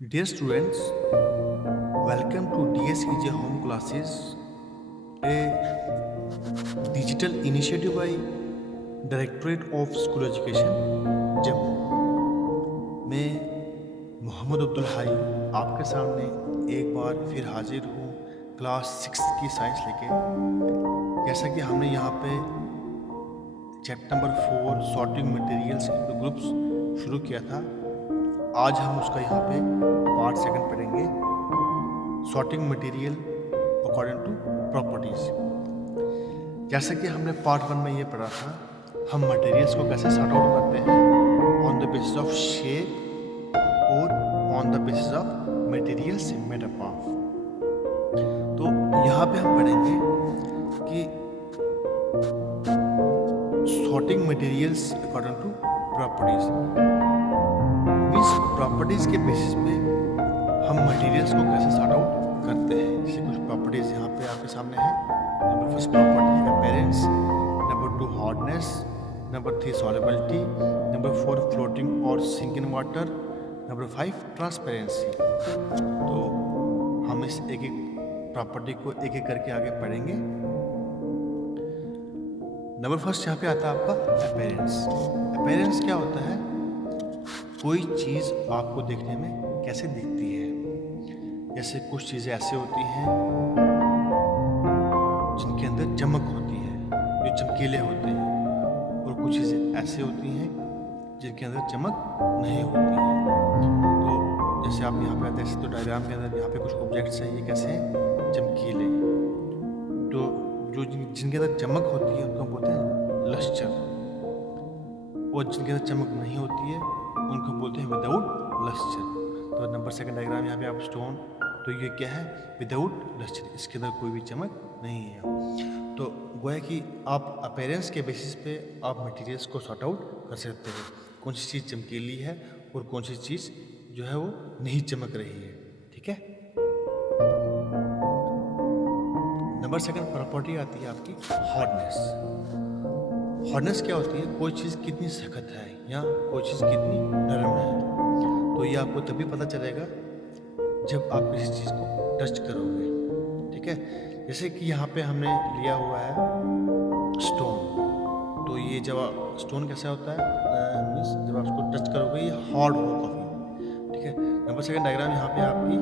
Dear students, welcome to DSEJ Home Classes, a digital initiative by Directorate of School Education, Jammu. मैं Mohammad Abdul high आपके सामने एक बार फिर हाजिर हूँ क्लास 6 की साइंस लेके। जैसा कि हमने यहाँ पे chapter number 4 sorting materials into groups शुरू किया था, आज हम उसका यहाँ पे पार्ट सेकंड पढ़ेंगे, sorting material according to properties. जैसा कि हमने पार्ट 1 में ये पढ़ा था, हम मटेरियल्स को कैसे सॉर्ट आउट करते हैं on the basis of shape और on the basis of materials made up of. तो यहाँ पे हम पढ़ेंगे कि sorting materials according to properties, properties के बेसिस पे हम मटेरियल्स को कैसे सॉर्ट आउट करते हैं। जैसे कुछ प्रॉपर्टीज यहाँ पे आपके सामने है। नंबर फर्स्ट प्रॉपर्टी है appearance, number 2 hardness, number 3 solubility, number 4 floating और sink in water, number 5 transparency. तो हम इस एक एक प्रॉपर्टी को एक एक करके आगे पढ़ेंगे। नंबर फर्स्ट यहाँ पे आता है आपका अपीयरेंस। अपीयरेंस क्या होता है? कोई चीज़ आपको देखने में कैसे दिखती है। जैसे कुछ चीज़ें ऐसे होती हैं जिनके अंदर चमक होती है, जो चमकीले होते हैं, और कुछ चीज़ें ऐसे होती हैं जिनके अंदर चमक नहीं होती है। तो जैसे आप यहाँ पे देख सकते हो डायग्राम के अंदर, यहाँ पे कुछ ऑब्जेक्ट्स हैं, ये कैसे हैं? चमकीले। तो जो जिनके अंदर चमक होती है उनको बोलते हैं लस्टर, और जिनके अंदर चमक नहीं होती है उनको बोलते हैं विदाउट लस्टर। तो नंबर सेकंड डायग्राम यहाँ पे आप स्टोन, तो ये क्या है? विदाउट लस्टर, इसके अंदर कोई भी चमक नहीं है। तो गोया कि आप अपीयरेंस के बेसिस पे आप मटेरियल्स को सॉर्ट आउट कर सकते हो, कौन सी चीज़ चमकीली है और कौन सी चीज़ जो है वो नहीं चमक रही है। ठीक है। नंबर सेकंड प्रॉपर्टी आती है आपकी हार्डनेस। हार्डनेस क्या होती है? कोई चीज़ कितनी सख्त है या कोई चीज़ कितनी नरम है। तो ये आपको तभी पता चलेगा जब आप किसी चीज़ को टच करोगे। ठीक है। जैसे कि यहाँ पे हमने लिया हुआ है स्टोन, तो ये जब स्टोन कैसा होता है, मीन्स जब आप उसको टच करोगे ये हार्ड होगा काफ़ी। ठीक है। नंबर सेकंड डायग्राम यहाँ पे आपकी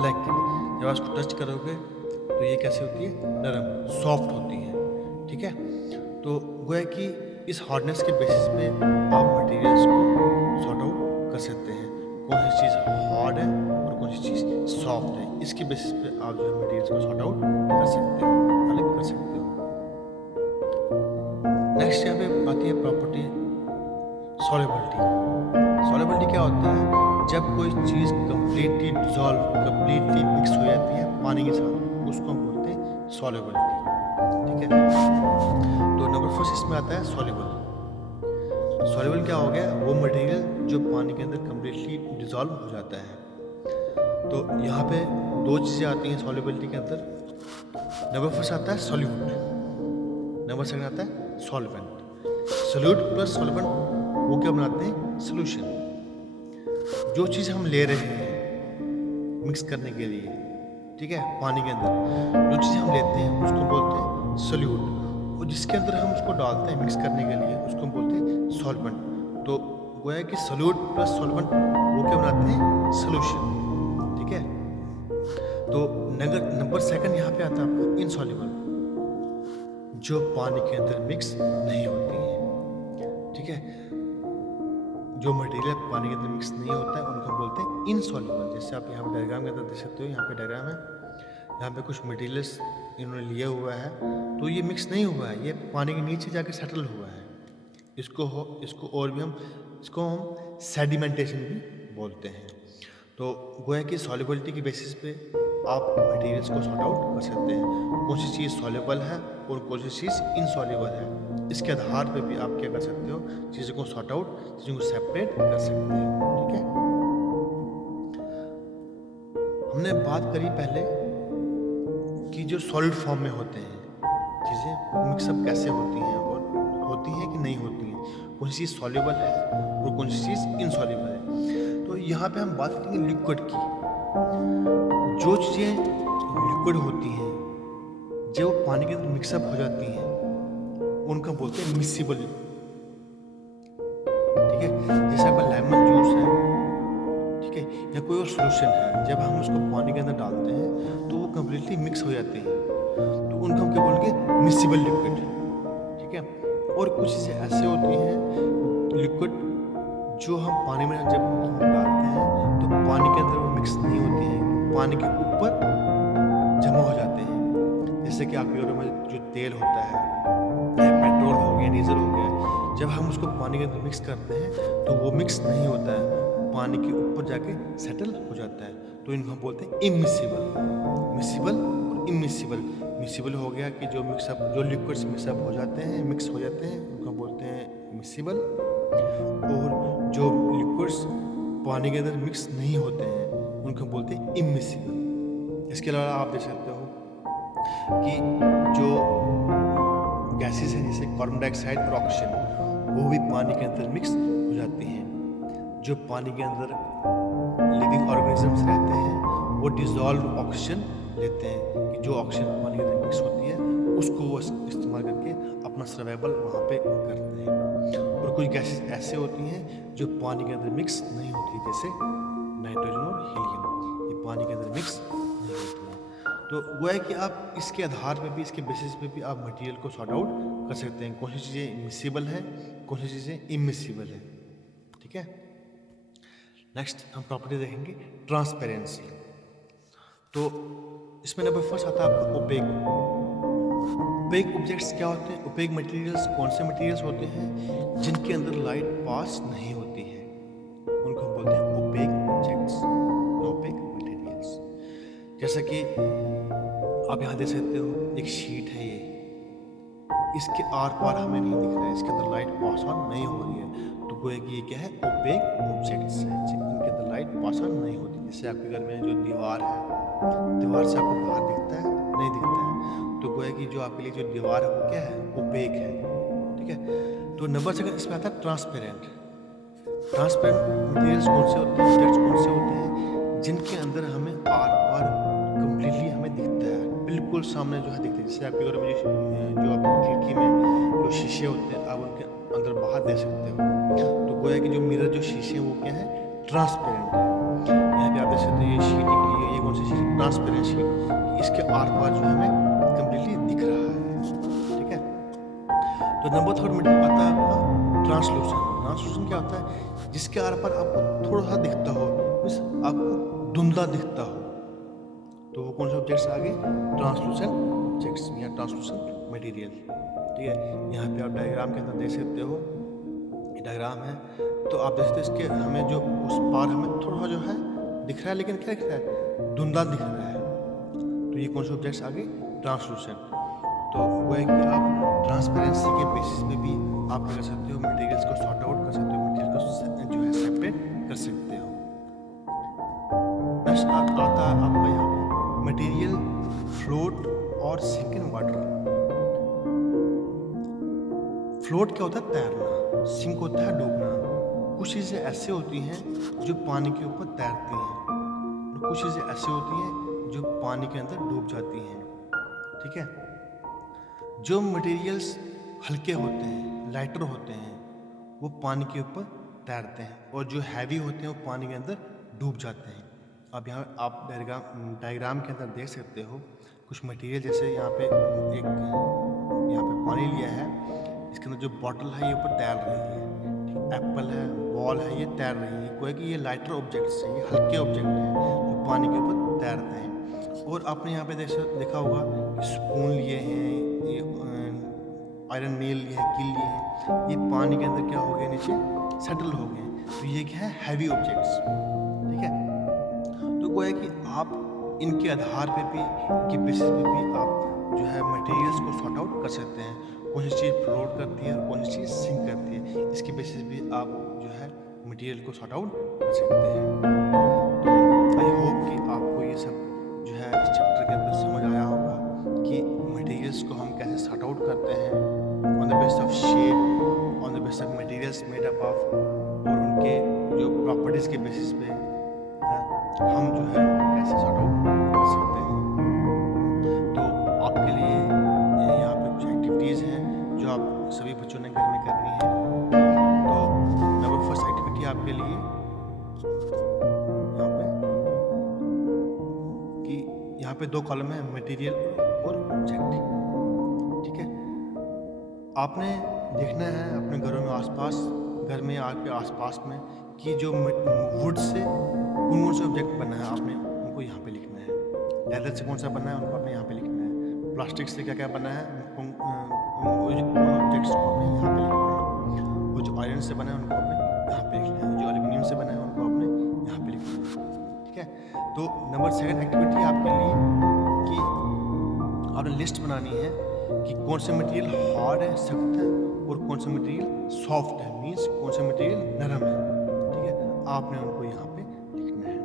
ब्लैक, जब आप उसको टच करोगे तो ये कैसे होती है? नरम, सॉफ्ट होती है। ठीक है। तो गोया कि इस हार्डनेस के बेसिस पे आप मटेरियल्स को सॉर्ट आउट कर सकते हैं, कौन सी चीज़ हार्ड है और कौन सी चीज़ सॉफ्ट है। इसके बेसिस पे आप जो है मटेरियल्स को सॉर्ट आउट कर सकते हो, अलग कर सकते हो। नेक्स्ट यहाँ पे आती है प्रॉपर्टी सॉल्युबिलिटी। सॉल्युबिलिटी क्या होता है? जब कोई चीज़ कम्प्लीटली डिजॉल्व, कम्प्लीटली मिक्स हो जाती है पानी के साथ, उसको हम बोलते हैं सॉल्युबिलिटी। ठीक है। तो नंबर फर्स्ट इसमें आता है सॉल्युबल। सॉल्युबल क्या हो गया? वो मटेरियल जो पानी के अंदर कम्प्लीटली डिजॉल्व हो जाता है। तो यहाँ पे दो चीज़ें आती हैं सॉल्युबिलिटी के अंदर। नंबर फर्स्ट आता है सॉल्यूट, नंबर सेकंड आता है सॉल्वेंट। सॉल्यूट प्लस सॉल्वेंट वो क्या बनाते हैं? सोल्यूशन। जो चीज़ हम ले रहे हैं मिक्स करने के लिए, ठीक है, पानी के अंदर जो चीज़ हम लेते हैं उसको बोलते हैं सोल्यूट, और जिसके अंदर हम उसको डालते हैं मिक्स करने के लिए उसको बोलते हैं सॉल्वेंट। तो गोया कि सोल्यूट प्लस सॉल्वेंट वो क्या बनाते हैं? सोल्यूशन। ठीक है। तो नंबर सेकंड यहाँ पे आता है आपका इनसॉल्युबल, जो पानी के अंदर मिक्स नहीं होती है। ठीक है। जो मटेरियल पानी के अंदर मिक्स नहीं होता है उनको बोलते हैं इनसॉल्युबल। जैसे आप यहाँ पे डायग्राम के अंदर देख सकते हो, यहाँ पे डायग्राम है, यहाँ पे कुछ मटेरियल्स इन्होंने लिया हुआ है, तो ये मिक्स नहीं हुआ है, ये पानी के नीचे जाके सेटल हुआ है। इसको हम सेडिमेंटेशन भी बोलते हैं। तो गोया कि सॉल्युबिलिटी की बेसिस पे आप मटेरियल्स को सॉर्ट आउट कर सकते हैं, कौन सी चीज़ सॉल्युबल है और कौन सी चीज़ इनसॉल्युबल है। इसके आधार पे भी आप क्या कर सकते हो? चीज़ों को सॉर्ट आउट, चीज़ों को सेपरेट कर सकते हैं। ठीक है। हमने बात करी पहले कि जो सॉलिड फॉर्म में होते हैं चीज़ें मिक्सअप कैसे होती हैं और होती हैं कि नहीं होती हैं, कौन सी चीज़ सॉल्युबल है और कौन सी चीज़ इनसॉल्युबल है। तो यहाँ पे हम बात करेंगे लिक्विड की। जो चीज़ें लिक्विड होती हैं जब वो पानी के अंदर मिक्सअप हो जाती हैं उनका बोलते हैं मिक्सिबल। ठीक है, जैसे आपका लेमन जूस है, ठीक है, या कोई और सोल्यूशन है, जब हम उसको पानी के अंदर डालते हैं तो वो कम्प्लीटली मिक्स हो जाते हैं, तो उनको हम क्या बोलेंगे, मिक्सिबल लिक्विड। ठीक है, और कुछ चीज़ें ऐसे होती हैं लिक्विड जो हम पानी में जब हम डालते हैं तो पानी के अंदर वो मिक्स नहीं होती हैं, पानी के ऊपर जमा हो जाते हैं। जैसे कि आपके घरों में जो तेल होता है, पेट्रोल हो गया, डीजल हो गया, जब हम उसको पानी के अंदर मिक्स करते हैं तो वो मिक्स नहीं होता है, पानी के ऊपर जाके सेटल हो जाता है, तो इनको हम बोलते हैं इमिसिबल। मिसिबल और इमिसिबल। मिसिबल हो गया कि जो मिक्सअप, जो लिक्विड्स मिक्सअप हो जाते हैं, मिक्स हो जाते हैं, उनको बोलते हैं मिसिबल। और जो लिक्विड्स पानी के अंदर मिक्स नहीं होते हैं उनको बोलते हैं इमिसिबल। इसके अलावा आप देख सकते हो कि जो गैसेस हैं जैसे कार्बन डाइऑक्साइड और ऑक्सीजन, वो भी पानी के अंदर मिक्स हो जाती हैं। जो पानी के अंदर लिविंग ऑर्गेनिजम्स रहते हैं वो डिजॉल्व ऑक्सीजन लेते हैं, कि जो ऑक्सीजन पानी के अंदर मिक्स होती है उसको वो इस्तेमाल करके अपना सर्वाइवल वहाँ पे करते हैं। और कुछ गैसेस ऐसे होती हैं जो पानी के अंदर मिक्स नहीं होती, जैसे नाइट्रोजन और हीलियम, ये पानी के अंदर मिक्स नहीं होती है। तो वो है कि आप इसके आधार पे भी, इसके बेसिस पे भी आप मटेरियल को सॉर्ट आउट कर सकते हैं, कौन सी चीज़ें मिसिबल हैं, कौन सी चीज़ें इमिसिबल हैं। ठीक है, नेक्स्ट हम प्रॉपर्टी देखेंगे ट्रांसपेरेंसी। तो इसमें नंबर फर्स्ट आता है आपका ओपेक। ओपेक ऑब्जेक्ट्स क्या होते हैं? ओपेक मटेरियल्स कौन से मटेरियल्स होते हैं जिनके अंदर लाइट पास नहीं होती है, उनको हम बोलते हैं ओपेक ऑब्जेक्ट्स, ओपेक मटेरियल्स। जैसा कि आप यहाँ देख सकते हो, एक शीट है, ये इसके आर पार हमें नहीं दिख रहा है, इसके अंदर लाइट पास ऑन नहीं हो रही है, तो गोया कि ये क्या है, ओपेक ऑब्जेक्ट्स है, इनके अंदर लाइट पास ऑन नहीं होती। जैसे आपके घर में जो दीवार है, दीवार से आपको बाहर दिखता है, नहीं दिखता है, तो गोया कि जो आपके लिए जो दीवार है वो क्या है, ओपेक है। ठीक है, तो नंबर सेकंड इसमें आता है ट्रांसपेरेंट। ट्रांसपेरेंट मटेरियल्स कौन से होते हैं, ऑब्जेक्ट्स कौन से होते हैं जिनके अंदर हमें आर पार कम्प्लीटली हमें दिखता है, बिल्कुल सामने जो है दिखता है। जैसे आपके घर में जो आप खिड़की में जो शीशे होते हैं आप उनके अंदर बाहर देख सकते हो, तो गोया कि जो मिरर जो शीशे हैं वो क्या है, ट्रांसपेरेंट है। यहाँ पे आप देख सकते हैं ये शीट निकली है, ये कौन सी शीट, ट्रांसपेरेंट शीट, इसके आर पार जो हमें कम्प्लीटली दिख रहा है। ठीक है, तो नंबर थर्ड आता है आपका ट्रांसलूसेंट। ट्रांसलूसेंट क्या होता है, जिसके आर पार आपको थोड़ा सा दिखता हो, आपको धुंधला दिखता हो, तो वो कौन से ऑब्जेक्ट्स आ गए, ट्रांसलूसेंट ऑब्जेक्ट्स या ट्रांसलूसेंट मटेरियल। ठीक है, यहाँ पे आप डायग्राम के अंदर देख सकते हो, ये डायग्राम है, तो आप देख सकते हो इसके हमें जो उस पार हमें थोड़ा जो है दिख रहा है, लेकिन क्या दिख रहा है, धुंधला दिख रहा है, तो ये कौन से ऑब्जेक्ट्स आ गए, ट्रांसलूसेंट। तो वो है कि आप ट्रांसपेरेंसी के बेसिस पे भी आप क्या कर सकते हो, मटेरियल्स को सॉर्ट आउट कर सकते हो, मटेरियल को जो है सेपरेट कर सकते हो। नेक्स्ट आता है आपका यहाँ पे मटेरियल फ्लोट और सिंक इन वाटर। फ्लोट क्या होता है, तैरना, सिंक होता है डूबना। कुछ चीज़ें ऐसे होती हैं जो पानी के ऊपर तैरती हैं, कुछ चीज़ें ऐसी होती हैं जो पानी के अंदर डूब जाती हैं। ठीक है, जो मटेरियल्स हल्के होते हैं, लाइटर होते हैं, वो पानी के ऊपर तैरते हैं, और जो हैवी होते हैं वो पानी के अंदर डूब जाते हैं। अब यहाँ आप डायग्राम के अंदर देख सकते हो कुछ मटेरियल, जैसे यहाँ पे पानी लिया है, इसके अंदर जो बॉटल है ये ऊपर तैर रही है, एप्पल है, बॉल है, ये तैर रही है, कोई कि ये लाइटर ऑब्जेक्ट्स हैं, ये हल्के ऑब्जेक्ट हैं जो पानी के ऊपर तैरते हैं। और आपने यहाँ पे देखा होगा कि स्पून लिए हैं, ये आयरन नेल लिए हैं, किल लिए हैं, ये पानी के अंदर क्या हो गए, नीचे सेटल हो गए, तो ये क्या है, हैवी ऑब्जेक्ट्स। ठीक है, तो गोया कि आप इनके आधार पे भी, इनके बेसिस पे भी आप जो है मटेरियल्स को सॉर्ट आउट कर सकते हैं, कौन सी चीज़ फ्लोट करती है और कौन सी चीज़ सिंक करती है, इसके बेसिस भी आप जो है मटेरियल को सॉर्ट आउट कर सकते हैं। तो आई होप कि आपको ये सब जो है इस चैप्टर के अंदर समझ आया होगा कि मटेरियल्स को हम कैसे सॉर्ट आउट करते हैं on the base of shape, on the base of materials made up of, और उनके जो प्रॉपर्टी प्रैक्टिस के बेसिस पे हम जो है कैसे सॉर्ट आउट कर सकते हैं। तो आपके लिए यहाँ पे कुछ एक्टिविटीज़ हैं जो आप सभी बच्चों ने घर में करनी है। तो नंबर फर्स्ट एक्टिविटी आपके लिए यहाँ पे कि यहाँ पे 2 कॉलम है, मटेरियल और ऑब्जेक्ट। ठीक है, आपने देखना है अपने घरों में आसपास, घर में आपके आसपास में कि जो वुड से कौन कौन से ऑब्जेक्ट बना है, आपने उनको यहाँ पे लिखना है। लेदर से कौन सा बना है उनको आपने यहाँ पे लिखना है। प्लास्टिक से क्या क्या बना है उन ऑब्जेक्ट्स को आपने यहाँ पे लिखना है। वो जो आयरन से बना है उनको आपने यहाँ पे लिखना है, जो एल्यूमिनियम से बना है उनको आपने यहाँ पे लिखना है। ठीक है, तो नंबर 2 एक्टिविटी आपके लिए कि आपने लिस्ट बनानी है कि कौन से मटेरियल हार्ड है, सख्त है, और कौन सा मटेरियल सॉफ्ट है, मीन्स कौन सा मटेरियल नरम है। ठीक है, आपने उनको यहाँ पे लिखना है।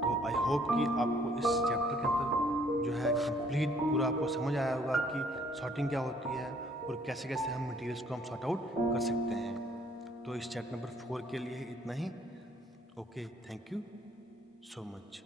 तो आई होप कि आपको इस चैप्टर के अंदर जो है कंप्लीट पूरा आपको समझ आया होगा कि सॉर्टिंग क्या होती है और कैसे कैसे हम मटेरियल्स को हम सॉर्ट आउट कर सकते हैं। तो इस चैप्टर नंबर 4 के लिए इतना ही। Okay, thank you so much.